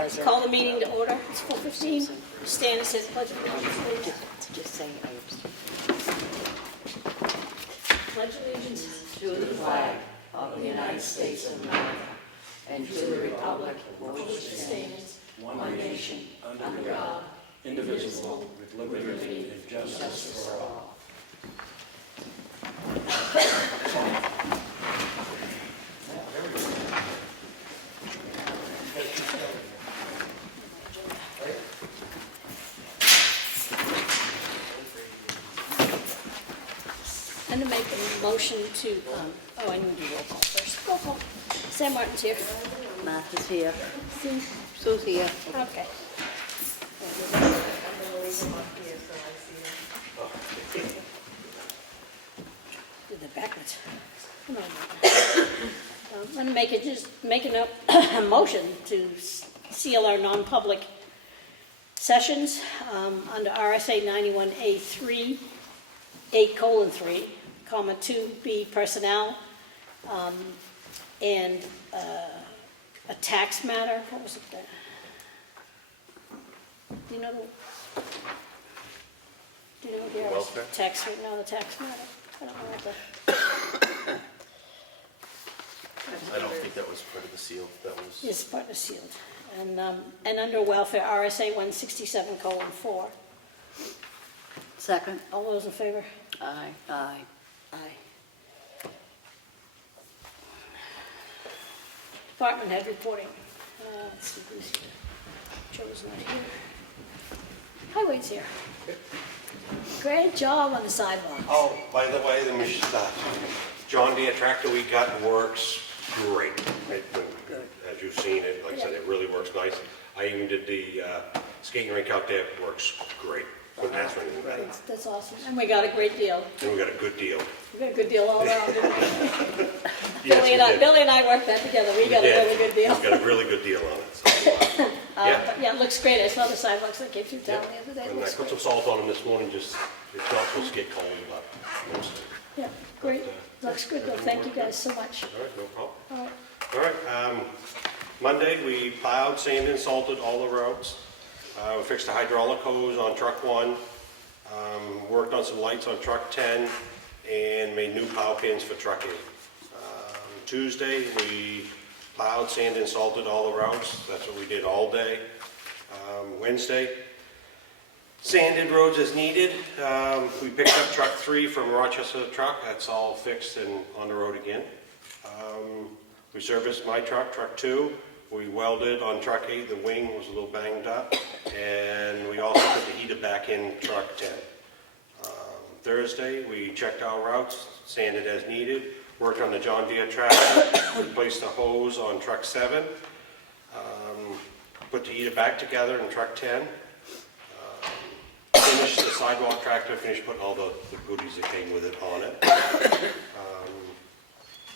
Present. Call the meeting to order. It's 4:15. Stand and say the pledge of allegiance, please. Just say I abstain. Pledge allegiance. To the flag of the United States of America and to the republic for which it stands, one nation, under God, indivisible, with liberty and justice for all. And to make a motion to, I need to do roll call first. Roll call. Sam Martin's here. Martha's here. Sue. Sue's here. Okay. Did that backwards. Come on. I'm going to make a motion to seal our non-public sessions under RSA 91A3, 8:3, comma 2B personnel, and a tax matter. What was it? Do you know the Welfare? tax right now? The tax matter. I don't know what the. I don't think that was part of the seal. That was. Yes, part was sealed. And under welfare, RSA 167:4. Second. All those in favor? Aye. Aye. Aye. Department head reporting. Let's see who's here. Joe's not here. Highway's here. Great job on the sidewalk. Oh, by the way, the John Deere tractor we got works great. As you've seen it, like I said, it really works nice. I even did the skating rink out there, it works great. Couldn't ask for anything better. That's awesome. And we got a great deal. And we got a good deal. We got a good deal all around, didn't we? Yes, we did. Billy and I worked that together. We got a really good deal. We got a really good deal on it. So, yeah. But yeah, it looks great. I saw the sidewalks that came through town Yeah. the other day. It And I looks put great. some salt on them this morning, just, it's not supposed to get cold, but mostly. Yeah, great. Looks good though. Thank you guys so much. All right, no problem. All right. All right, Monday, we plowed, sanded, and salted all the roads. We fixed the hydraulic hose on truck 1, worked on some lights on truck 10, and made new plow pins for truck 8. Tuesday, we plowed, sanded, and salted all the roads. That's what we did all day. Wednesday, sanded roads as needed. We picked up truck 3 from Rochester Truck. That's all fixed and on the road again. We serviced my truck, truck 2. We welded on truck 8. The wing was a little banged up. And we also put the heater back in truck 10. Thursday, we checked our routes, sanded as needed. Worked on the John Deere tractor. Replaced the hose on truck 7. Put the heater back together in truck 10. Finished the sidewalk tractor, finished putting all the goodies that came with it on it.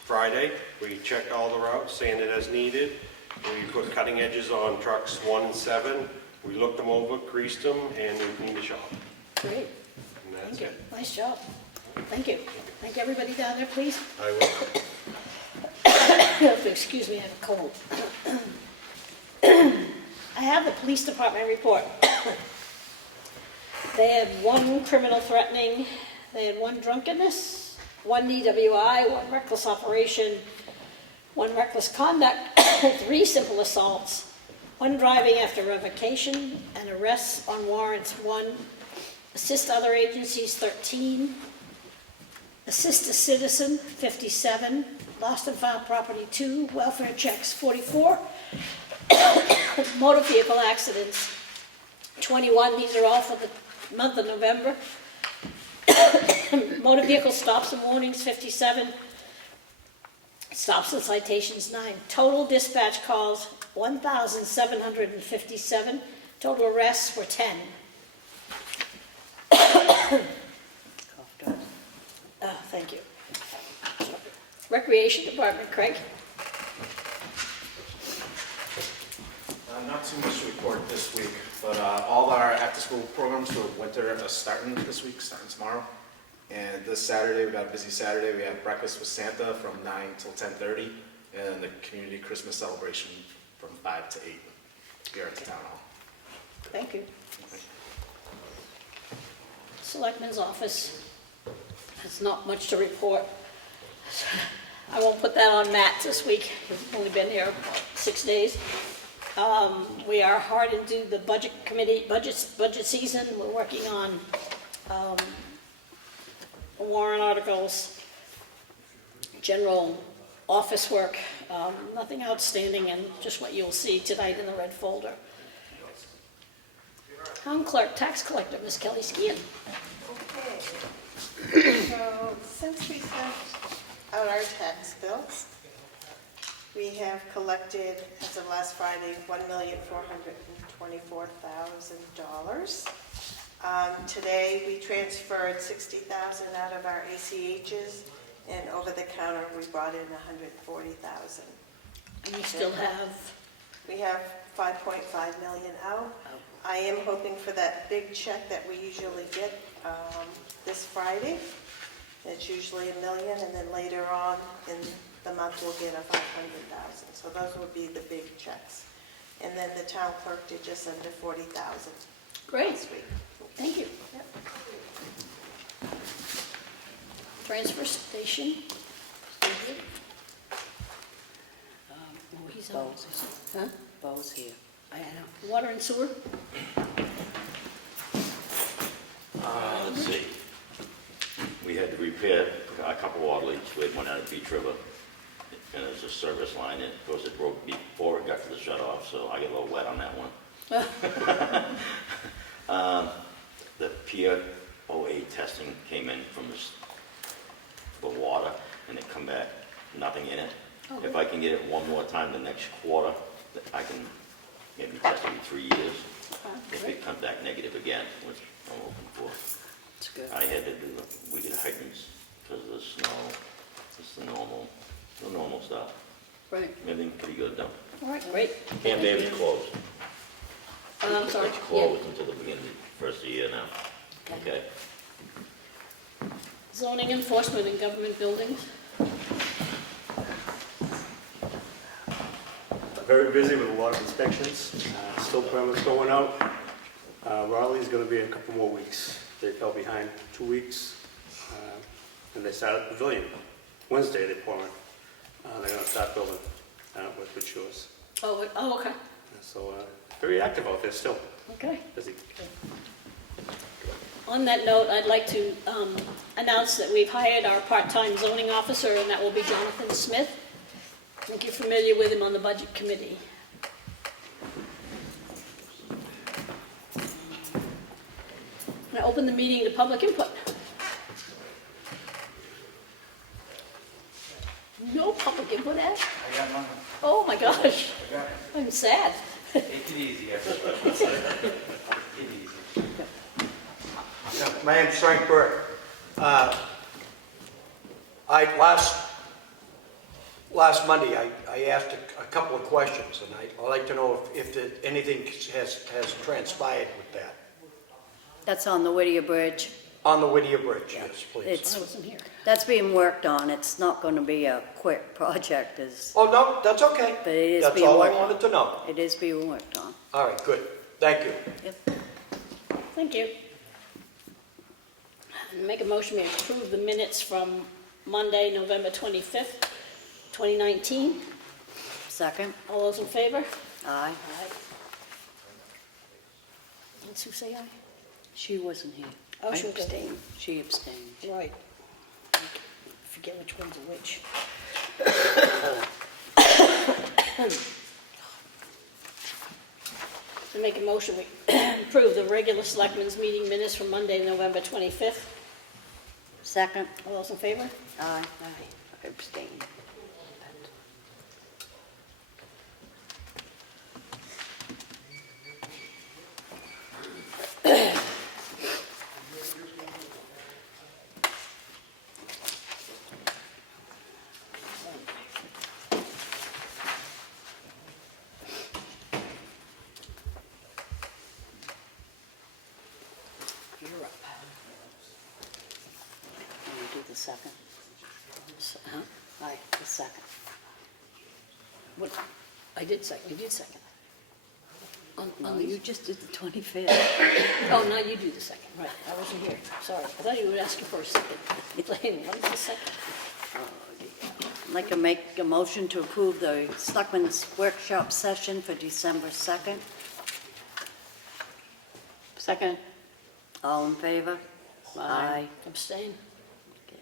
Friday, we checked all the routes, sanded as needed. We put cutting edges on trucks 1 and 7. We looked them over, greased them, and we cleaned the shop. Great. And that's Thank you. it. Nice job. Thank you. Thank everybody down there, please. I will. You have to excuse me, I have a cold. I have the police department report. They had 1 criminal threatening, they had 1 drunkenness, 1 DWI, 1 reckless operation, 1 reckless conduct, 3 simple assaults, 1 driving after revocation, and arrests on warrants 1, assist other agencies 13, assist a citizen 57, lost and found property 2, welfare checks 44, motor vehicle accidents 21. These are all for the month of November. Motor vehicle stops and warnings 57, stops and citations 9. Total dispatch calls 1,757. Total arrests were 10. Oh, thank you. Recreation Department, Craig. Not too much to report this week, but all our after-school programs for winter are starting this week, starting tomorrow. And this Saturday, we got a busy Saturday. We have breakfast with Santa from 9 till 10:30, and the community Christmas celebration from 5 to 8. here at the town hall. Thank you. Selectmen's office has not much to report. I won't put that on Matt this week. He's only been here 6 days. We are hard into the budget committee, budget season. We're working on warrant articles, general office work, nothing outstanding, and just what you'll see tonight in the red folder. Town clerk, tax collector, Miss Kelly Skian. Okay. So since we sent out our tax bills, we have collected, as of last Friday, $1,424,000. Today, we transferred $60,000 out of our ACHs, and over the counter, we brought in $140,000. And you still have, We have 5.5 million out. I am hoping for that big check that we usually get this Friday. It's usually $1 million, and then later on in the month, we'll get a $500,000. So those would be the big checks. And then the town clerk did just under $40,000 great, last week. thank you. Yep. Transfer station. Oh, he's out. Huh? Bo's here. I know. Water and sewer? Let's see. We had to repair a couple water leaks. We had one out at Beach River, and there's a service line, and of course it broke before it got to the shut off, so I got a little wet on that one. The Pier 08 testing came in from the water, and it come back, nothing in it. Okay. If I can get it one more time the next quarter, I can maybe test it in 3 years. If Great. it comes back negative again, which I'm hoping for. That's good. I had to do, we did hydrants because of the snow, just the normal stuff. Right. Everything pretty good though. All right, great. Camp David's closed. I'm sorry. It's closed until the beginning, first of the year now. Okay. Zoning enforcement in government buildings. Very busy with a lot of inspections, still permits going out. Raleigh's gonna be in a couple more weeks. They fell behind 2 weeks, and they started the pavilion. Wednesday they pouring. They're gonna start building with Shores. Oh, okay, So, very active out there still, okay. busy. On that note, I'd like to announce that we've hired our part-time zoning officer, and that will be Jonathan Smith. I think you're familiar with him on the budget committee. I'm going to open the meeting to public input. No public input, Ed? I got one. Oh my gosh, I got it. I'm sad. Take it easy, everybody. Take it easy. Yeah, my name's Frank Burke. Last Monday, I asked a couple of questions, and I'd like to know if anything has transpired with that. That's on the Whittier Bridge. On the Whittier Bridge, yes, please. It's, I wasn't here. that's being worked on. It's not going to be a quick project, Oh, no, that's okay. But it is That's being all I worked on. wanted to know. It is being worked on. All right, good. Thank you. Yep. Thank you. And make a motion to approve the minutes from Monday, November 25th, 2019. Second? All those in favor? Aye. Aye. Did Sue say aye? She wasn't here. Oh, I she was abstained. She abstained. Right. Forget which one's are which. So make a motion, we approve the regular selectmen's meeting minutes from Monday, November 25th. Second? All those in favor? Aye. Aye. I abstained. You're up. Can you do the second? Huh? Aye, the second. What? I did second, you did second. On You these? just did the 25th. Oh, now you do the second, right, I wasn't here, sorry, I thought you would ask you for a second. Elaine, what is the second? I'd like to make a motion to approve the Selectmen's workshop session for December 2nd. Second. All in favor? Aye. Abstain? Okay.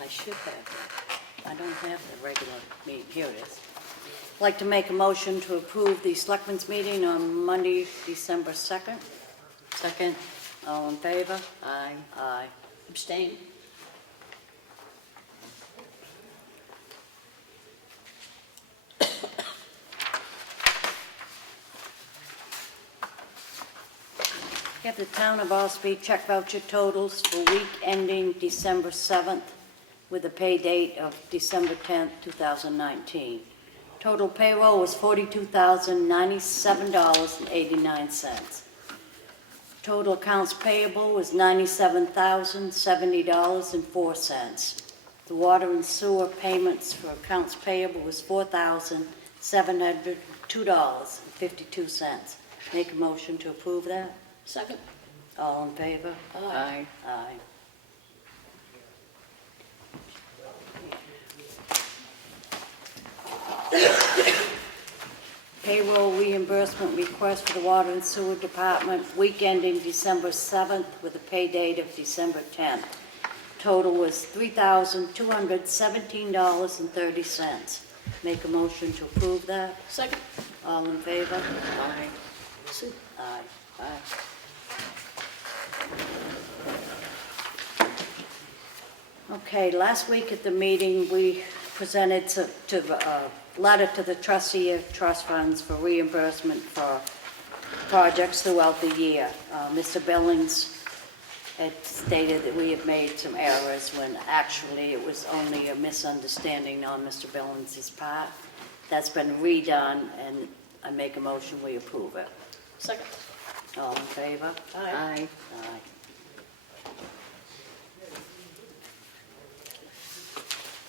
I should have that. I don't have the regular meeting. Here it is. I'd like to make a motion to approve the Selectmen's meeting on Monday, December 2nd. Second. All in favor? Aye. Aye. Abstain? We have the Town of Ossipee check voucher totals for week ending December 7th with a pay date of December 10th, 2019. Total payroll was $42,097.89. Total accounts payable was $97,070.04. The water and sewer payments for accounts payable was $4,702.52. Make a motion to approve that? Second? All in favor? Aye. Aye. Payroll reimbursement request for the Water and Sewer Department, week ending December 7th with a pay date of December 10th. Total was $3,217.30. Make a motion to approve that. Second? All in favor? Aye. Sue? Aye. Aye. Okay, last week at the meeting, we presented a letter to the trustee of trust funds for reimbursement for projects throughout the year. Mr. Billings had stated that we had made some errors when actually it was only a misunderstanding on Mr. Billings' part. That's been redone, and I make a motion we approve it. Second? All in favor? Aye. Aye.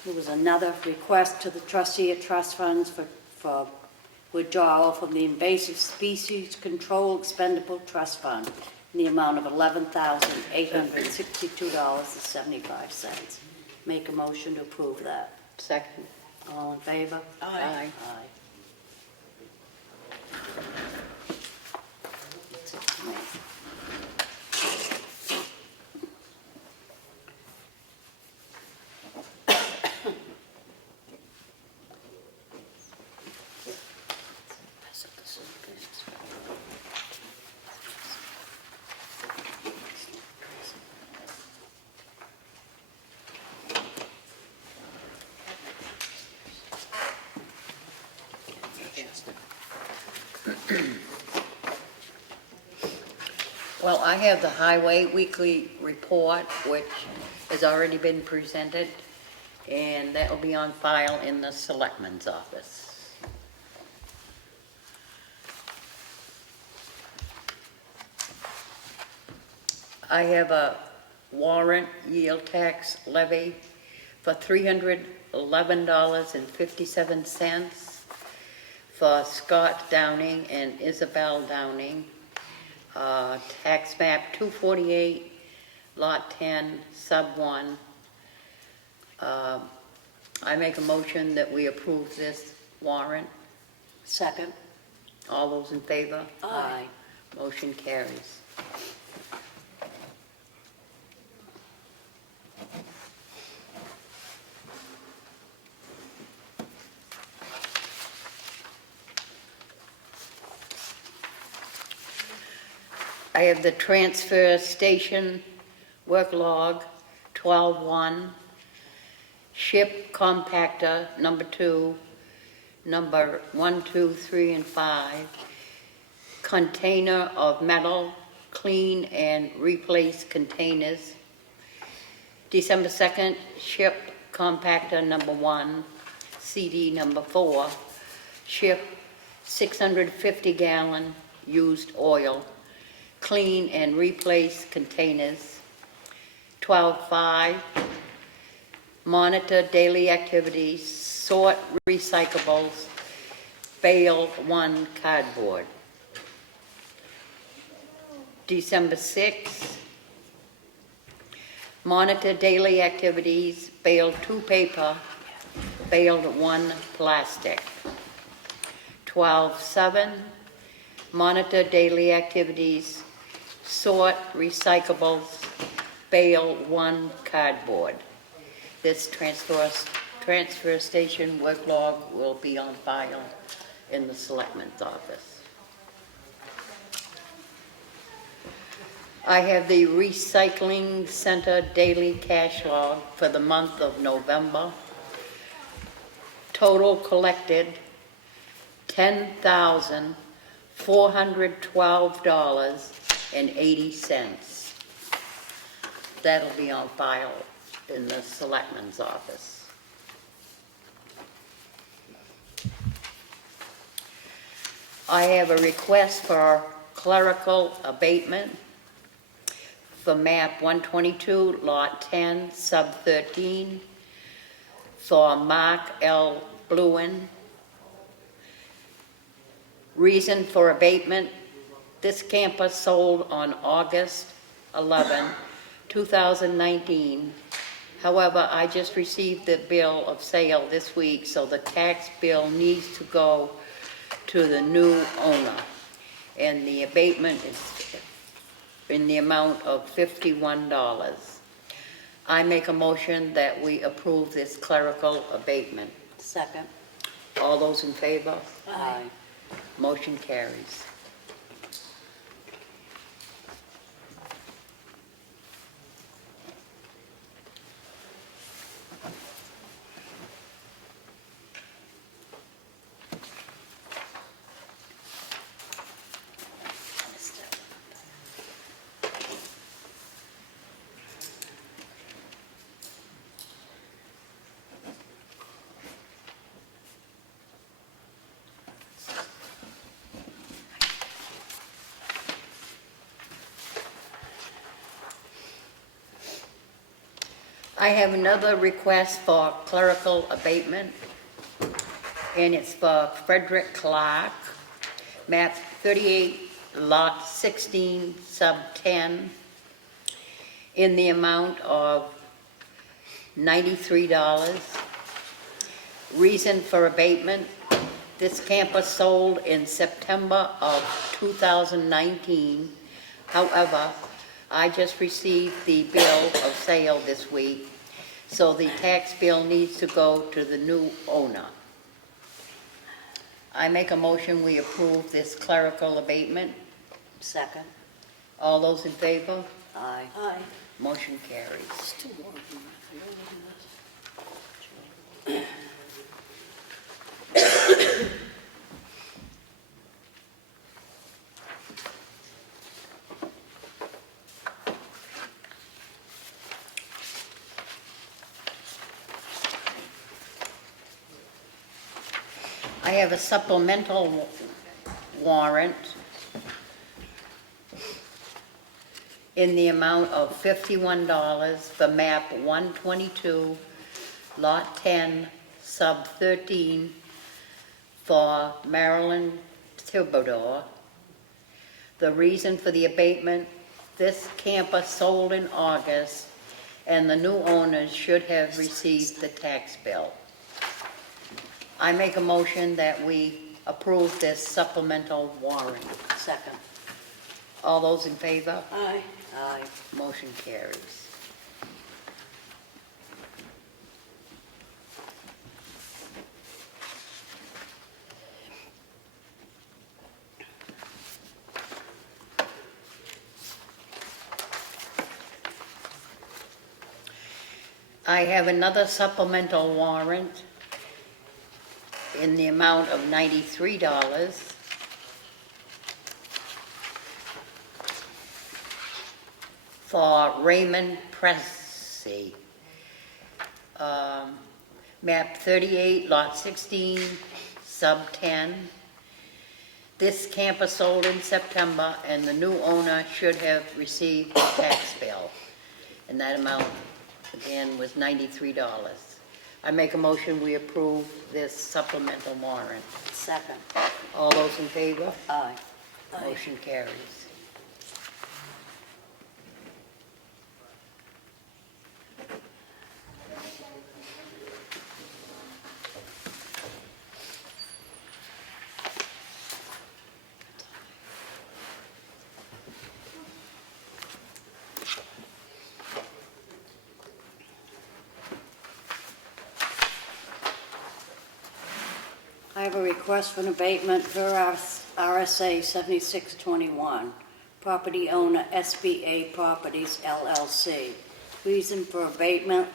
There was another request to the trustee of trust funds for withdrawal from the invasive species control expendable trust fund in the amount of $11,862.75. Make a motion to approve that. Second. All in favor? Aye. Aye. Well, I have the Highway Weekly Report, which has already been presented, and that will be on file in the Selectmen's office. I have a warrant yield tax levy for $311.57 for Scott Downing and Isabel Downing. Tax map 248, lot 10, sub 1. I make a motion that we approve this warrant. Second? All those in favor? Aye. Motion carries. I have the transfer station work log 12-1, ship compactor number 2, number 1, 2, 3, and 5, container of metal, clean and replace containers. December 2nd, ship compactor number 1, CD number 4, ship 650-gallon used oil, clean and replace containers. 12-5, monitor daily activities, sort recyclables, bale 1 cardboard. December 6th, monitor daily activities, bale 2 paper, baled 1 plastic. 12/7, monitor daily activities, sort recyclables, bale 1 cardboard. This transfer station work log will be on file in the Selectmen's office. I have the recycling center daily cash log for the month of November. Total collected, $10,412.80. That'll be on file in the Selectmen's office. I have a request for clerical abatement for map 122, lot 10, sub 13, for Mark L. Bluen. Reason for abatement: this camper sold on August 11, 2019. However, I just received the bill of sale this week, so the tax bill needs to go to the new owner. And the abatement is in the amount of $51. I make a motion that we approve this clerical abatement. Second. All those in favor? Aye. Motion carries. I have another request for clerical abatement, and it's for Frederick Clark, map 38, lot 16, sub 10, in the amount of $93. Reason for abatement: this camper sold in September of 2019. However, I just received the bill of sale this week, so the tax bill needs to go to the new owner. I make a motion we approve this clerical abatement. Second. All those in favor? Aye. Aye. Motion carries. It's too long. I have a supplemental warrant in the amount of $51 for map 122, lot 10, sub 13, for Marilyn Thibodeau. The reason for the abatement: this camper sold in August, and the new owners should have received the tax bill. I make a motion that we approve this supplemental warrant. Second. All those in favor? Aye. Aye. Motion carries. I have another supplemental warrant in the amount of $93 for Raymond Pressey, map 38, lot 16, sub 10. This camper sold in September, and the new owner should have received the tax bill in that amount again, was $93. I make a motion, we approve this supplemental warrant. Second. All those in favor? Aye. Motion carries. I have a request for an abatement for RSA 7621, property owner SBA Properties LLC. Reason for abatement: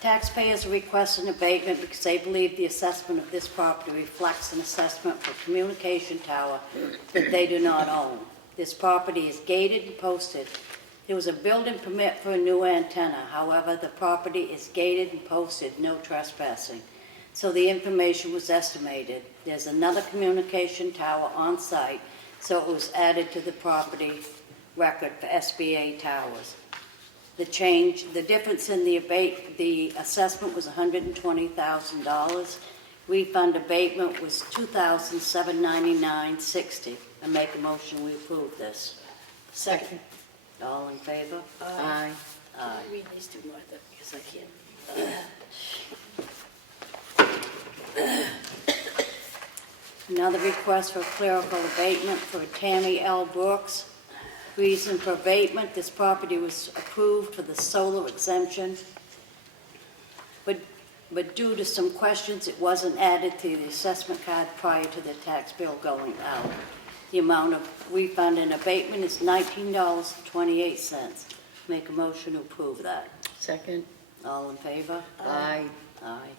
taxpayers request an abatement because they believe the assessment of this property reflects an assessment for communication tower that they do not own. This property is gated and posted. There was a building permit for a new antenna. However, the property is gated and posted, no trespassing. So the information was estimated. There's another communication tower on site, so it was added to the property record for SBA towers. The difference in the assessment was $120,000. Refund abatement was $2,799.60. I make a motion we approve this. Second. All in favor? Aye. Aye. Read these two, Martha, because I can't. Another request for clerical abatement for Tammy L. Brooks. Reason for abatement: this property was approved for the solar exemption, but due to some questions, it wasn't added to the assessment card prior to the tax bill going out. The amount of refund and abatement is $19.28. Make a motion to approve that. Second? All in favor? Aye. Aye.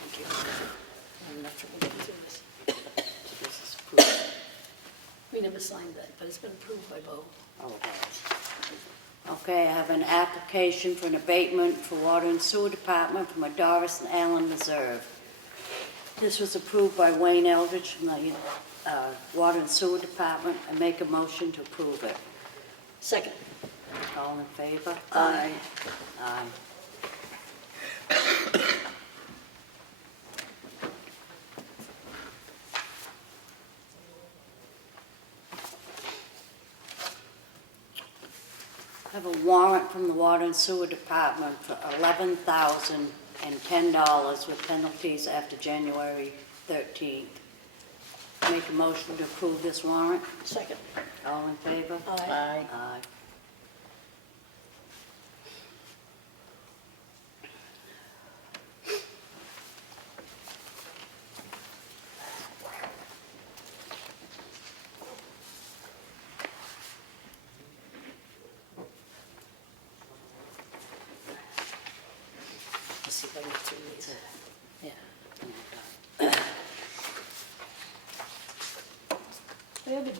Thank you. I'm not sure we'll get through this. This is approved. We never signed that, but it's been approved by Bo. Oh, gosh. Okay, I have an application for an abatement for Water and Sewer Department from a Doris and Allen Reserve. This was approved by Wayne Eldridge from the Water and Sewer Department. I make a motion to approve it. Second. All in favor? Aye. Aye. I have a warrant from the Water and Sewer Department for $11,010 with penalties after January 13th. Make a motion to approve this warrant. Second. All in favor? Aye. Aye. Aye. Let's see if I can get through these. Yeah. We have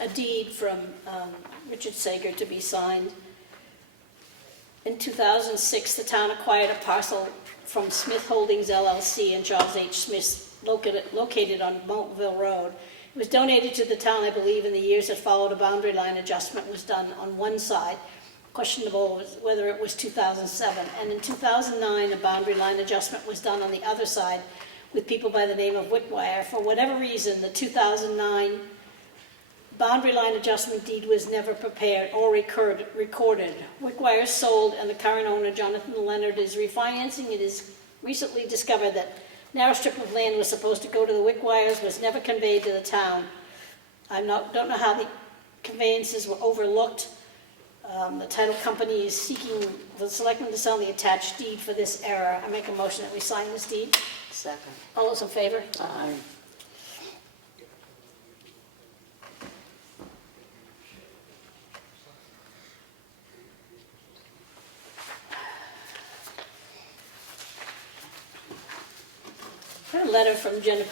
a deed from Richard Sager to be signed. In 2006, the town acquired a parcel from Smith Holdings LLC and Charles H. Smith located on Montville Road. It was donated to the town, I believe, in the years that followed. A boundary line adjustment was done on one side. Questionable was whether it was 2007. And in 2009, a boundary line adjustment was done on the other side with people by the name of Wickwire. For whatever reason, the 2009 boundary line adjustment deed was never prepared or recorded. Wickwire sold, and the current owner, Jonathan Leonard, is refinancing. It is recently discovered that narrow strip of land was supposed to go to the Wickwires, was never conveyed to the town. I don't know how the conveyances were overlooked. The title company is seeking the selectmen to sell the attached deed for this error. I make a motion that we sign this deed. Second. All those in favor? Aye. I have a letter from Jen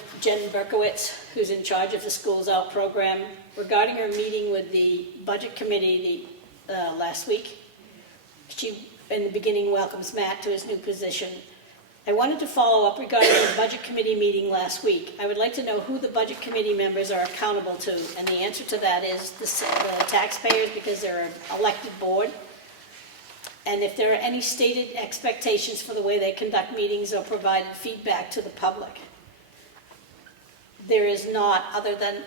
Berkowitz, who's in charge of the Schools Out program, regarding her meeting with the Budget Committee last week. She, in the beginning, welcomes Matt to his new position I wanted to follow up regarding the Budget Committee meeting last week. I would like to know who the Budget Committee members are accountable to, and the answer to that is the taxpayers, because they're an elected board. And if there are any stated expectations for the way they conduct meetings or provided feedback to the public. There is not, other than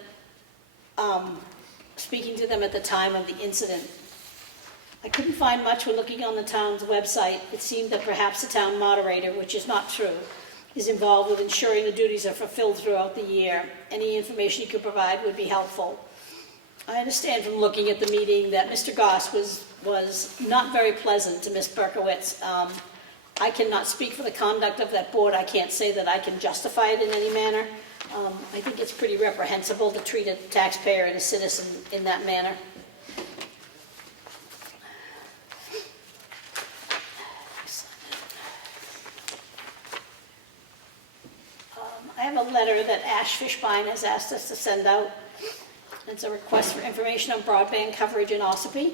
speaking to them at the time of the incident. I couldn't find much when looking on the town's website. It seemed that perhaps the town moderator, which is not true, is involved with ensuring the duties are fulfilled throughout the year. Any information you could provide would be helpful. I understand from looking at the meeting that Mr. Goss was not very pleasant to Ms. Berkowitz. I cannot speak for the conduct of that board. I can't say that I can justify it in any manner. I think it's pretty reprehensible to treat a taxpayer and a citizen in that manner. I have a letter that Ash Fishbein has asked us to send out. It's a request for information on broadband coverage in Ossipee.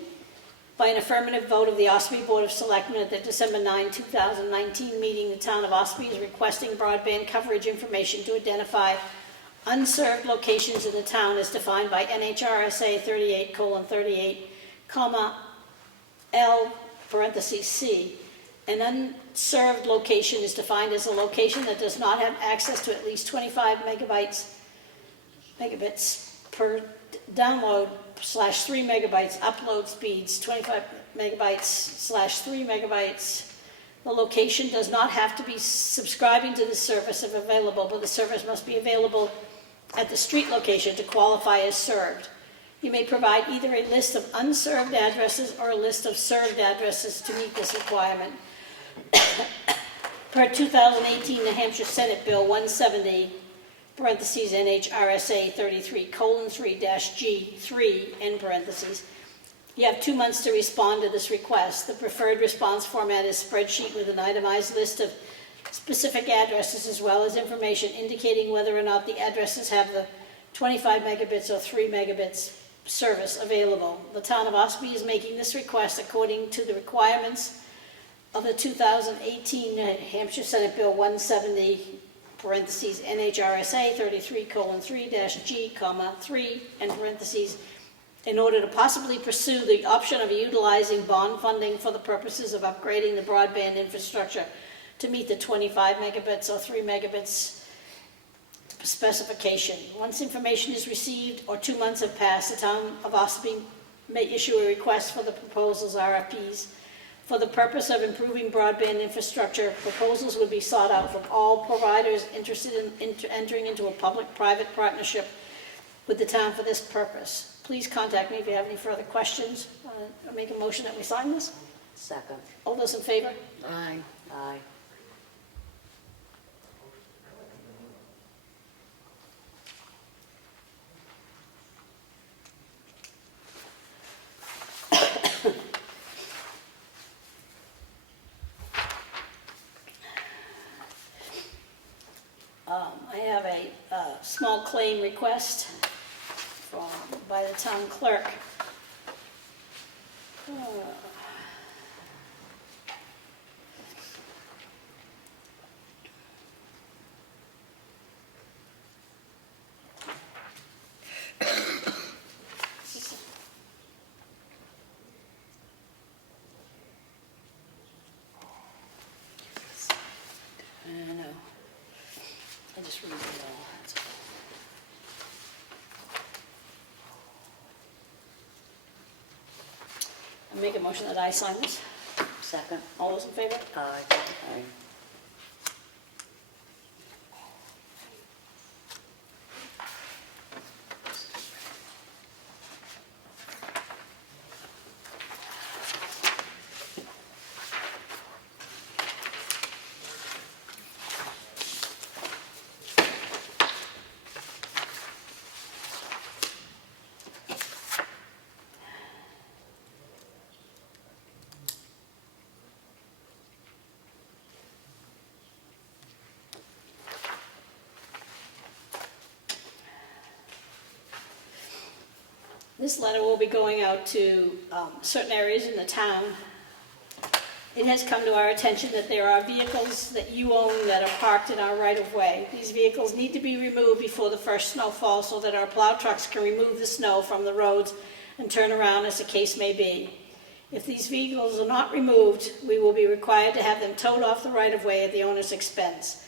By an affirmative vote of the Ossipee Board of Selectmen at the December 9, 2019 meeting, the town of Ossipee is requesting broadband coverage information to identify unserved locations in the town as defined by NHRSA 38:38, L parentheses C. An unserved location is defined as a location that does not have access to at least 25 megabits per download / 3 megabytes upload speeds, 25 megabytes / 3 megabytes. The location does not have to be subscribing to the service if available, but the service must be available at the street location to qualify as served. You may provide either a list of unserved addresses or a list of served addresses to meet this requirement. Per 2018 New Hampshire Senate Bill 170, parentheses NHRSA 33:3-G3, end parentheses. You have 2 months to respond to this request. The preferred response format is spreadsheet with an itemized list of specific addresses as well as information indicating whether or not the addresses have the 25 megabits or 3 megabits service available. The town of Ossipee is making this request according to the requirements of the 2018 New Hampshire Senate Bill 170, parentheses NHRSA 33:3-G, 3, end parentheses, in order to possibly pursue the option of utilizing bond funding for the purposes of upgrading the broadband infrastructure to meet the 25 megabits or 3 megabits specification. Once information is received or 2 months have passed, the town of Ossipee may issue a request for the proposals, RFPs. For the purpose of improving broadband infrastructure, proposals would be sought out from all providers interested in entering into a public-private partnership with the town for this purpose. Please contact me if you have any further questions. I'll make a motion that we sign this. Second. All those in favor? Aye. Aye. I have a small claim request by the town clerk. I know. I just read it all. That's all. I make a motion that I sign this. Second. All those in favor? Aye. Aye. This letter will be going out to certain areas in the town It has come to our attention that there are vehicles that you own that are parked in our right-of-way. These vehicles need to be removed before the first snowfall so that our plow trucks can remove the snow from the roads and turn around as the case may be. If these vehicles are not removed, we will be required to have them towed off the right-of-way at the owner's expense.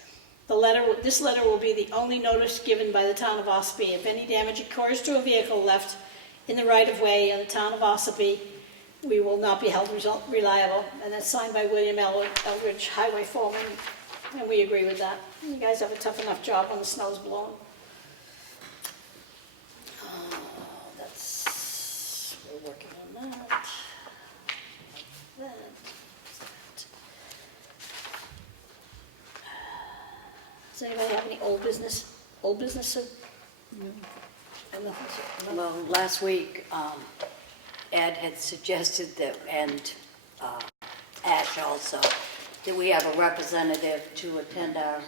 This letter will be the only notice given by the town of Ossipee. If any damage occurs to a vehicle left in the right-of-way in the town of Ossipee, we will not be held reliable. And that's signed by William Eldridge, Highway Foreman, and we agree with that. You guys have a tough enough job when the snow's blowing. We're working on that. Does anybody have any old business? Old business, sir? No. Nothing, sir. Well, last week, Ed had suggested that, and Ash also, that we have a representative to attend our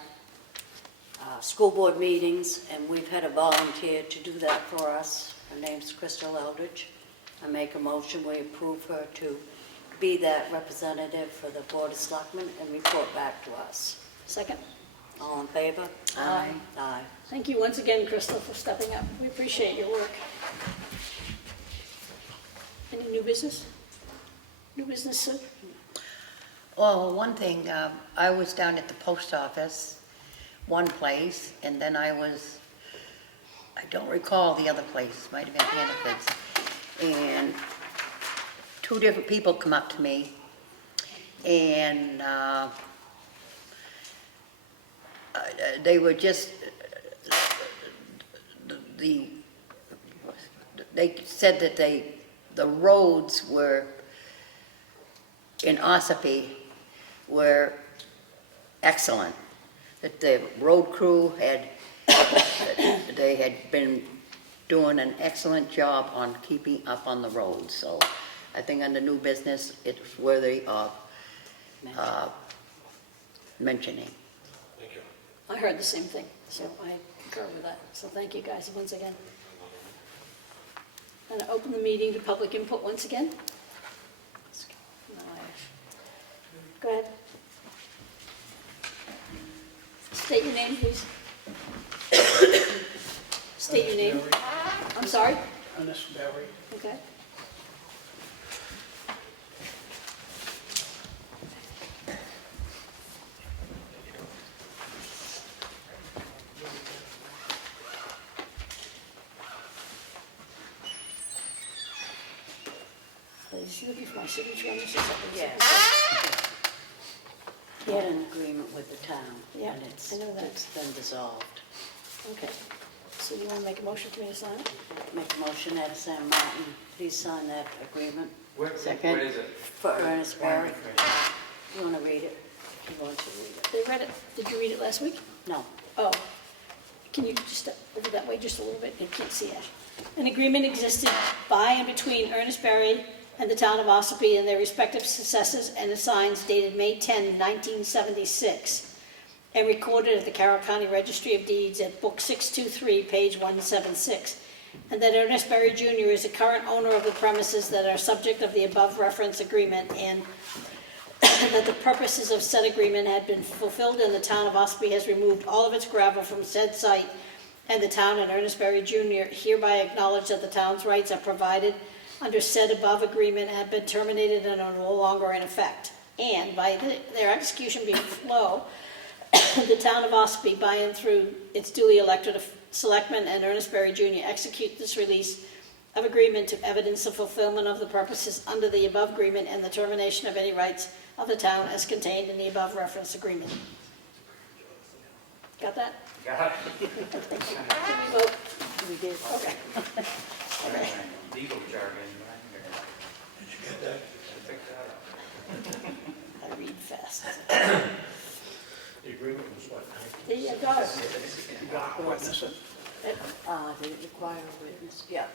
school board meetings, and we've had a volunteer to do that for us. Her name's Crystal Eldridge. I make a motion, we approve her to be that representative for the Board of Selectmen and report back to us. Second. All in favor? Aye. Aye. Thank you once again, Crystal, for stepping up. We appreciate your work. Any new business? New business, sir? Well, one thing, I was down at the post office, one place, and then I don't recall the other place, might have been Hannaford's. And two different people come up to me, and they were just, they said that the roads were in Ossipee were excellent, that the road crew they had been doing an excellent job on keeping up on the roads. So I think under new business, it's worthy of mentioning. Thank you. I heard the same thing, so I concur with that. So thank you guys once again. I'm going to open the meeting to public input once again. Go ahead. State your name, please. State your name. I'm sorry? Ernest Berry. Okay. Is looking for my signature on this or something? Yes. He had an agreement with the town, Yeah, and I know that. it's been dissolved. Okay. So you want to make a motion for me to sign it? Make a motion that Sam Martin, please sign that agreement. Second. What is it? For Ernest Berry. You want to read it? You want to read it? They read it. Did you read it last week? No. Oh, can you just step over that way just a little bit? You can't see it. An agreement existed by and between Ernest Berry and the town of Ossipee and their respective successors and assigns dated May 10, 1976, and recorded at the Carroll County Registry of Deeds at Book 623, page 176, and that Ernest Berry Jr. is the current owner of the premises that are subject of the above reference agreement, and that the purposes of said agreement had been fulfilled and the town of Ossipee has removed all of its gravel from said site, and the town and Ernest Berry Jr. hereby acknowledge that the town's rights are provided under said above agreement have been terminated and are no longer in effect. And by their execution being flow, the town of Ossipee, by and through its duly elected selectmen and Ernest Berry Jr. execute this release of agreement to evidence the fulfillment of the purposes under the above agreement and the termination of any rights of the town as contained in the above reference agreement. Got that? Got Can we vote? We did. Okay. it. Legal jargon. Did you get that? I picked that up. I read fast. The agreement was what? The daughter. You got to witness it? They require a witness, yeah.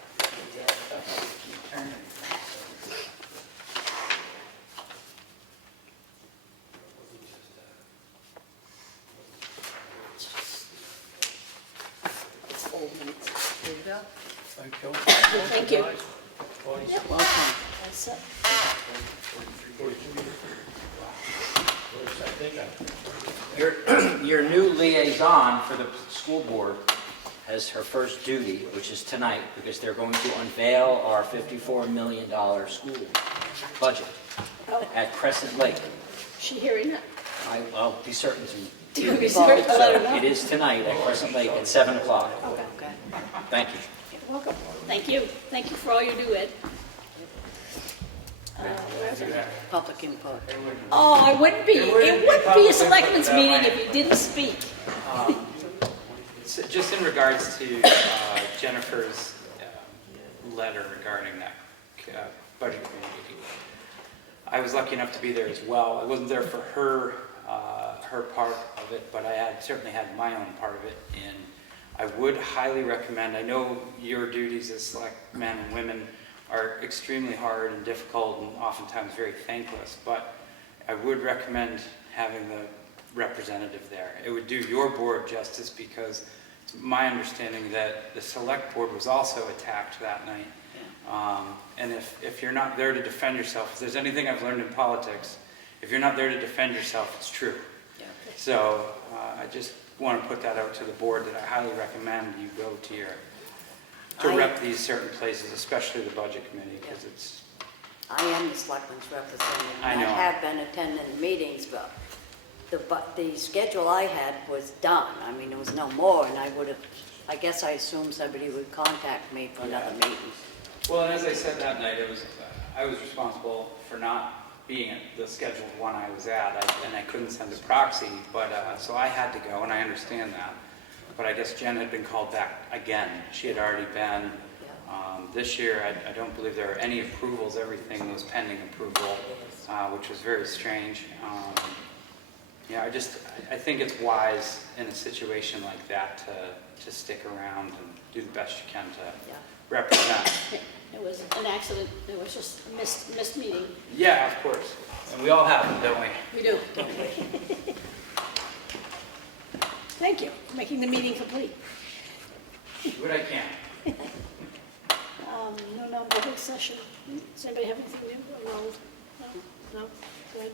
It's old minutes. There you go. Thank you. Welcome. That's it. Your new liaison for the school board has her first duty, which is tonight, because they're going to unveil our $54 million school budget at Crescent Lake. Is she hearing that? I'll be certain to. You'll be certain to let her know? It is tonight at Crescent Lake at 7 o'clock. Okay. Thank you. You're welcome. Thank you. Thank you for all you do, Ed. Where is it? Public input. Oh, I wouldn't be. It wouldn't be a selectmen's meeting if you didn't speak. Just in regards to Jennifer's letter regarding that budget committee meeting, I was lucky enough to be there as well. I wasn't there for her part of it, but I certainly had my own part of it. And I would highly recommend, I know your duties as select men and women are extremely hard and difficult and oftentimes very thankless, but I would recommend having the representative there. It would do your board justice, because it's my understanding that the select board was also attacked that night. And if you're not there to defend yourself, if there's anything I've learned in politics, if you're not there to defend yourself, it's true. So I just want to put that out to the board, that I highly recommend you go to rep these certain places, especially the budget committee, because it's... I am the selectman's representative. I know. have been attending the meetings, but the schedule I had was done. I mean, there was no more, and I guess I assumed somebody would contact me for another meeting. Well, and as I said that night, I was responsible for not being at the scheduled one I was at, and I couldn't send a proxy, but so I had to go, and I understand that. But I guess Jen had been called back again. She had already been. This year, I don't believe there are any approvals. Everything was pending approval, which was very strange. Yeah, I think it's wise in a situation like that to stick around and do the best you can to represent. It was an accident. It was just a missed meeting. Yeah, of course. And we all have them, don't we? We do. Thank you for making the meeting complete. Do what I can. No non-public session. Does anybody have anything new? No? Go ahead.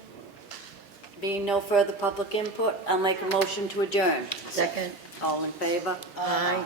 Being no further public input, I'll make a motion to adjourn. Second. All in favor? Aye.